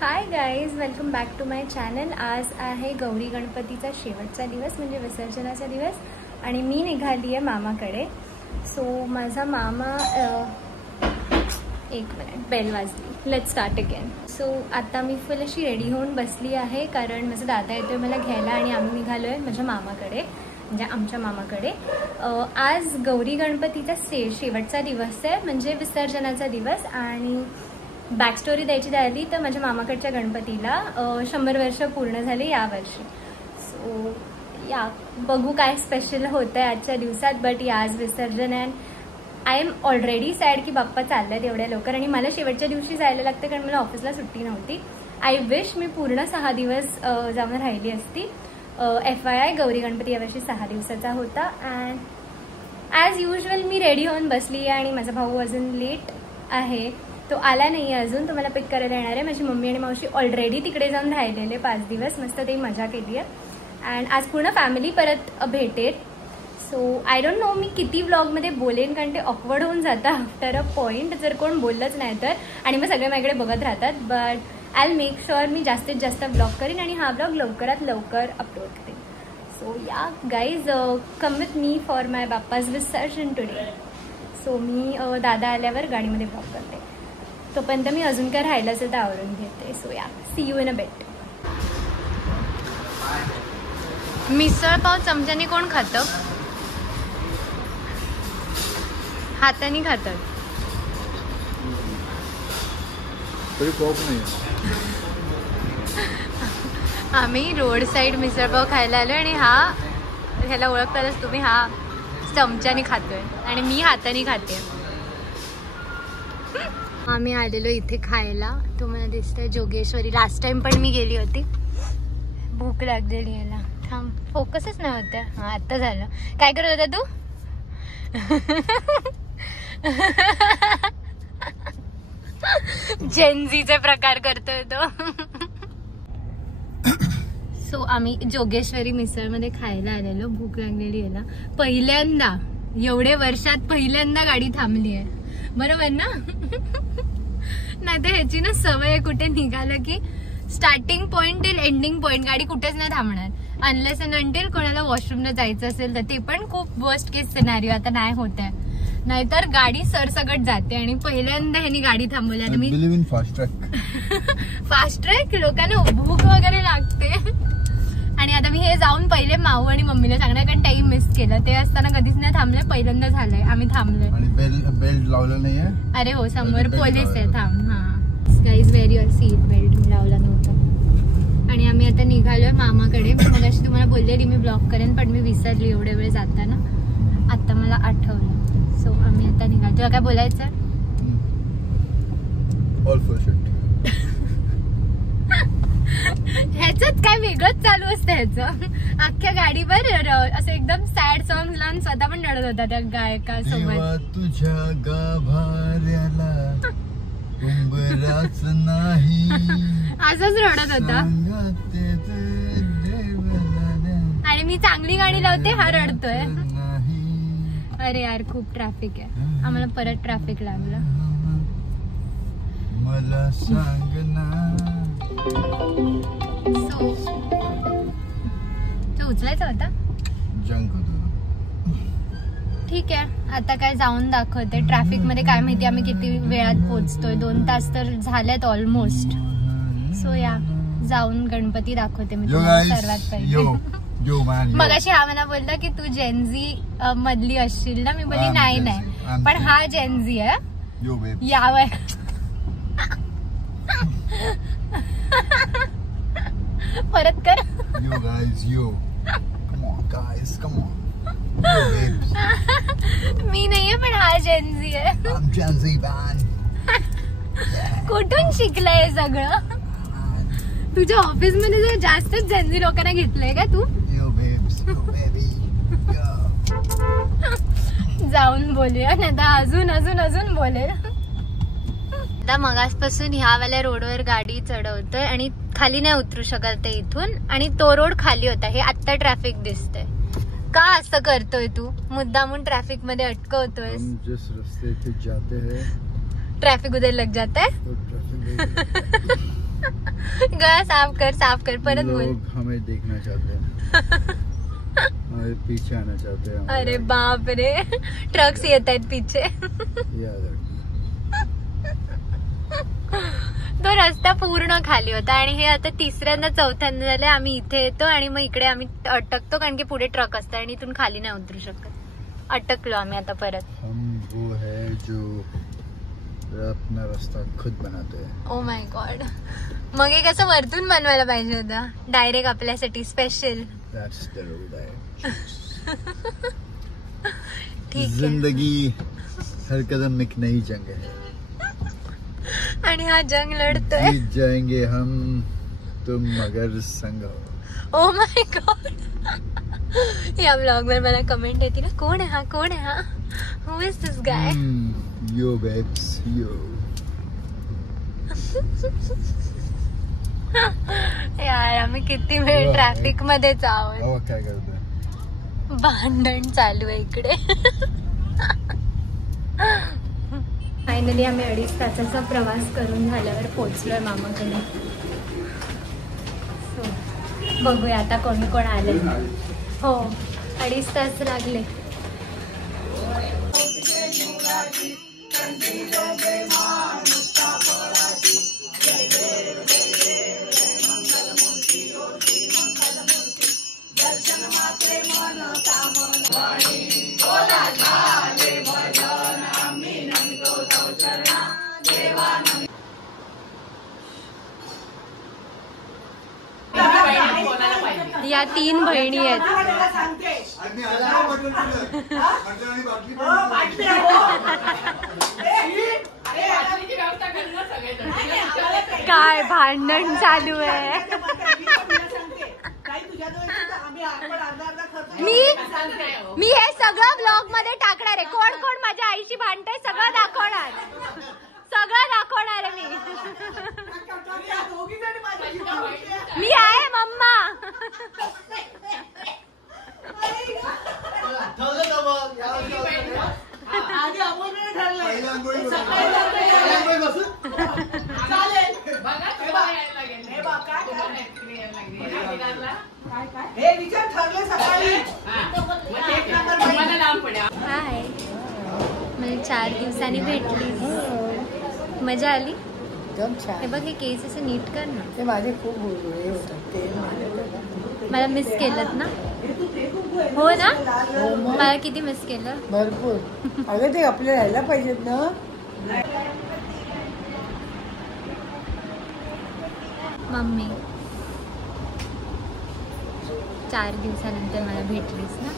High guys, welcome back to my channel. आज आहे गौरी गणपतीचा शेवटचा दिवस म्हणजे विसर्जनाचा दिवस आणि मी निघाली आहे मामाकडे. सो माझा मामा एक मिनिट, बेल वाजली. Let's start again. सो आता मी फुल अशी रेडी होऊन बसली आहे कारण माझा दादा येतोय मला घ्यायला आणि आम्ही निघालो आहे माझ्या मामाकडे, म्हणजे आमच्या मामाकडे. आज गौरी गणपतीचा शेवटचा दिवस आहे म्हणजे विसर्जनाचा दिवस. आणि बॅक स्टोरी द्यायची झाली तर माझ्या मामाकडच्या गणपतीला 100 वर्ष पूर्ण झाली यावर्षी. सो या बघू काय स्पेशल होतं आहे आजच्या दिवसात. बट या आज विसर्जन आहे. आय एम ऑलरेडी सॅड की बाप्पा चालल्यात एवढ्या लवकर आणि मला शेवटच्या दिवशी जायला लागतं कारण मला ऑफिसला सुट्टी नव्हती. आय विश मी पूर्ण 6 दिवस जाऊन राहिली असती. FYI गौरी गणपती यावर्षी 6 दिवसाचा होता. And as usual me ready होऊन बसली आहे आणि माझा भाऊ अजून लेट आहे, तो आला नाही आहे अजून. तो मला पिक करायला येणार आहे. माझी मम्मी आणि मावशी ऑलरेडी तिकडे जाऊन राहिलेले 5 दिवस, मस्त ते मजा केली आहे. अँड आज पूर्ण फॅमिली परत भेटेल. सो आय डोंट नो मी किती व्लॉगमध्ये बोलेन कारण ते ऑकवर्ड होऊन जातं आफ्टर अ पॉईंट जर कोण बोललंच नाही तर, आणि मग सगळे माझ्याकडे बघत राहतात. But I will make sure मी जास्तीत जास्त व्लॉग करीन आणि हा व्लॉग लवकरात लवकर अपलोड करेन. So yeah guys, come with me for my Bappa's visarjan today. So मी दादा आल्यावर गाडीमध्ये व्लॉग करते. तोपर्यंत मी अजून काय राहिलं असेल तर आवरून घेते. So yeah, see you in a bit. Misal pav चमच्याने कोण खातं? हाताने खातात. आम्ही रोड साईड मिसळ पाव खायला आलो आणि ह्याला ओळखतातच तुम्ही, हा चमच्याने खातोय आणि मी हाताने खाते. आम्ही आलेलो इथे खायला, तुम्हाला दिसतंय जोगेश्वरी. लास्ट टाइम पण मी गेली होती. भूक लागलेली याला. थांब, फोकसच नाही होत्या. हा आता झालं. काय करत होता तू? जेनझीचे प्रकार करतोय तो. सो आम्ही जोगेश्वरी मिसळमध्ये खायला आलेलो. भूक लागलेली याला. पहिल्यांदा एवढे वर्षात पहिल्यांदा गाडी थांबली आहे, बरोबर ना? नाही तर ह्याची ना सवय आहे, कुठे निघालं की starting point till ending point गाडी कुठेच नाही थांबणार. अनलेस अँड अंटिल कोणाला वॉशरूमला जायचं असेल तर, ते पण खूप वर्स्ट केस सिनारिओ आता नाही होत आहे. नाहीतर गाडी सरसकट जाते. आणि पहिल्यांदा ह्यानी गाडी थांबवली. आणि मी फास्ट ट्रॅक लोकांना भूक वगैरे लागते. आणि आता मी हे जाऊन पहिले माऊ आणि मम्मीला सांगणार कारण टाइम मिस केलं. ते असताना कधीच नाही थांबले, पहिल्यांदा झालंय आम्ही थांबलोय. आणि बेल्ट लावला नाहीये. अरे हो, समोर पोलीस आहे. थांब. हा guys, wear your seat belt लावला नव्हता. आणि आम्ही आता निघालोय मामाकडे. मग अशी तुम्हाला बोललेली मी ब्लॉग करेन पण मी विसरली एवढे वेळ जाताना. आता मला आठवलं. सो आम्ही आता निघालो. तुला काय बोलायचं? ह्याच काय वेगळंच चालू असतं ह्याचं. अख्ख्या गाडीवर असं एकदम सॅड सॉंग लावून स्वतः पण रडत होता त्या गायकासोबत. तुझ्या गाभाऱ्याला उंबराच नाही असंच रडत होता. आणि मी चांगली गाडी लावते, हा रडतोय. अरे यार, खूप ट्रॅफिक आहे. आम्हाला परत ट्रॅफिक लागलं. मला सांग ना. सो तो उचलायचा होता. ठीक आहे, आता काय जाऊन दाखवते. ट्रॅफिक मध्ये काय माहिती आम्ही किती वेळात पोहोचतोय. 2 तास तर झालेत ऑलमोस्ट. सो या, जाऊन गणपती दाखवते मी तुम्हाला सर्वात पहिले. मगाशी हा मला बोलला की तू जेनझी मधली असशील ना. मी बोलली नाही, पण हा जेनझी आहे. यावं परत कर. मी नाहीये पण हा जेनझी आहे. कुठून शिकलंय हे सगळं? तुझ्या ऑफिस मध्ये जर जास्तच जेनझी लोकांना घेतलंय का तू? जाऊन बोलूया नाही तर अजून अजून अजून बोलेल. आता मगासपासून ह्या वाल्या रोडवर गाडी चढवतोय आणि खाली नाही उतरू शकत ते इथून. आणि तो रोड खाली होता. हे आत्ता ट्रॅफिक दिसतंय. का असं करतोय तू? मुद्दामून ट्रॅफिक मध्ये अटकवतोय. ट्रॅफिक उधर लग जाता है. गळा साफ कर परत बोल. लोग हमें देखना चाहते हैं, हमारे पीछे आना चाहते हैं. अरे बाप रे, ट्रक्स येत आहेत पीछे. तो रस्ता पूर्ण खाली होता आणि हे आता तिसऱ्यांदा चौथ्यांदा झाले आम्ही इथे येतो आणि मग इकडे आम्ही अटकतो कारण की पुढे ट्रक असतात आणि इथून खाली नाही उतरू शकत. अटकलो आम्ही आता परत. हम वो है जो अपना रास्ता खुद बनाते हैं. Oh my God. मग हे कसं वरतून बनवायला पाहिजे होता डायरेक्ट आपल्यासाठी स्पेशल. ठीक आहे. जिंदगी हर कदम एक नई जंग है आणि हा जंग लढतोय. जीत जाएंगे हम, तुम मगर संग हो. Oh my God. या ब्लॉग वर मला कमेंट येते ना, कोण आहे हा, हु is this guy. Yo babes यो. यार आम्ही किती वेळ ट्रॅफिक मध्येच आहोत. काय करतोय. भांडण चालू आहे इकडे. फायनली आम्ही 2.5 तासाचा प्रवास करून झाल्यावर पोहोचलोय मामाकडे. बघूया आता कोणी कोण आले. हो 2.5 तास लागले. या 3 बहिणी आहेत. काय भांडण चालू आहे. मी हे सगळं ब्लॉग मध्ये टाकणार आहे. कोण कोण माझ्या आईची भांडतंय सगळं दाखवणार आहे मी आहे मम्मा. हाय, मला 4 दिवसांनी भेटली. मजा आली. हे बघ, हे केस असं नीट कर ना. ते माझे खूप हे होतात ते. मला मिस केलं ना. हो ना, मला किती मिस केलं. भरपूर. अगं ते आपल्याला राहायला पाहिजेत ना. मम्मी 4 दिवसानंतर मला भेटलीस ना.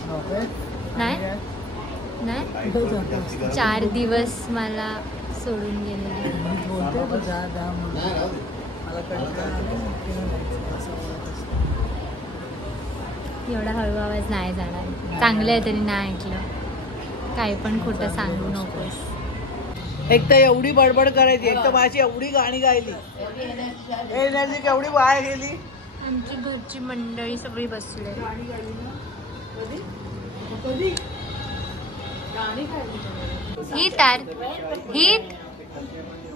नाही 4 दिवस मला सोडून गेले. एवढा हळू आवाज नाही जाणार. चांगलं आहे तरी नाही ऐकलं. काही पण खोटं सांगू नकोस. एक तर एवढी बडबड करायची, एक तर माझी एवढी गाणी गायली, एनर्जी केवढी वाया गेली. आमची घरची मंडळी सगळी बसले. ही तार ही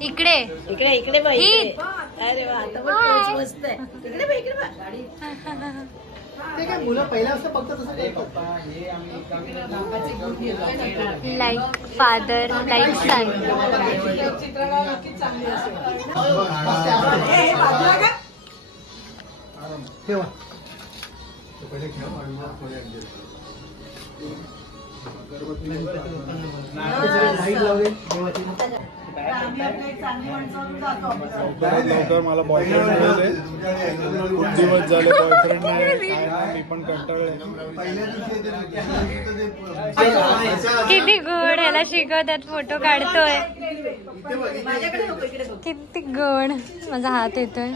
इकडे इकडे इकडे ही. अरे वा, आता पण मस्त आहे. इकडे इकडे ते काय मुलं पहिल्या असं फक्त तसं लाईक फादर लाईक सन. ठेवा. मला बॉयफ्रेंड मिळाले. खूप दिवस झाले बॉयफ्रेंड नाही. मी पण कंटाळले. किती गोड. ह्याला शिकवतात, फोटो काढतोय. किती गोड. माझा हात येतोय.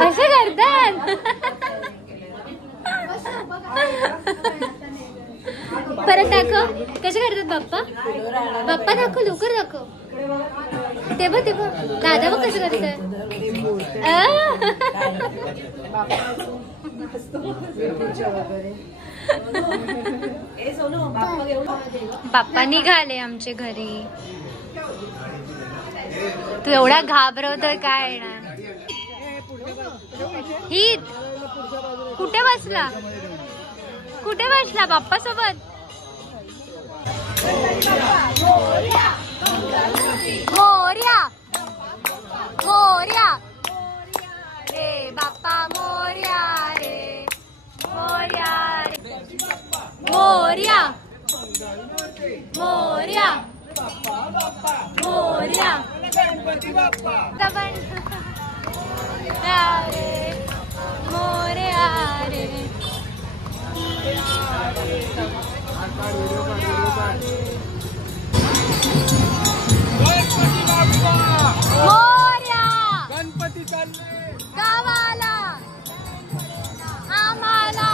असं करतात. परत दाखव कसे करतात बाप्पा. बाप्पा दाखव, लवकर दाखव. ते बघ दादा बघ कसं करतात. बाप्पा निघाले आमचे घरी. तू एवढा घाबरवतोय काय येणार? ही कुठे बसला? कुठे बसला बाप्पा सोबत? मोर्या मोर्या रे बाप्पा मोर्या रे मोर्या रे मोर्या मोर्या मोर्या गणपती बाप्पा रे मोर्या रे मोर्या गणपती चालले गावाला आम्हाला.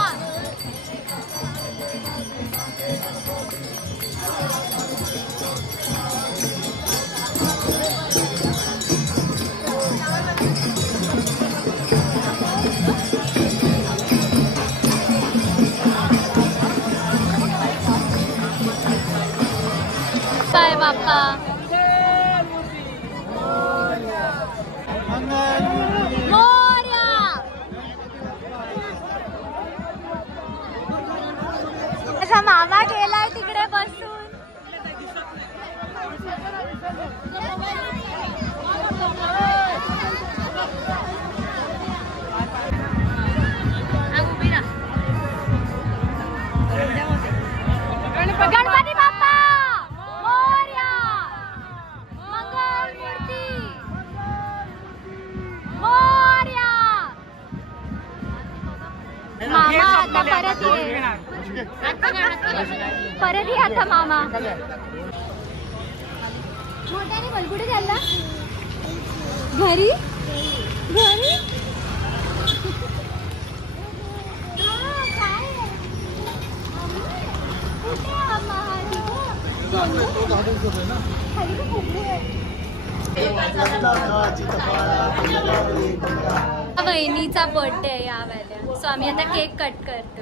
काय बाप्पा मोर्या. असा मामा गेलाय तिकडे बसून. गणपती बाप्पा मोर्या. मंगल मूर्ती मोर्या. मामा आता परत ये. परत ये आता मामा. मोठ्याने बोल. कुठे चालला? घरी घरी. वहिनीचा बर्थडे आहे या वेळेला, सो आम्ही आता केक कट करतो.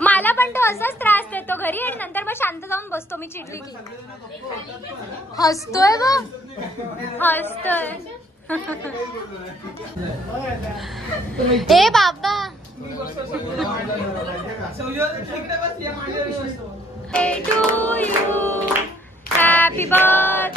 मला पण तो असाच त्रास देतो घरी आणि नंतर मग शांत जाऊन बसतो मी चिडली की. हसतोय बघ हसतोय. ए बाबा to you, happy birthday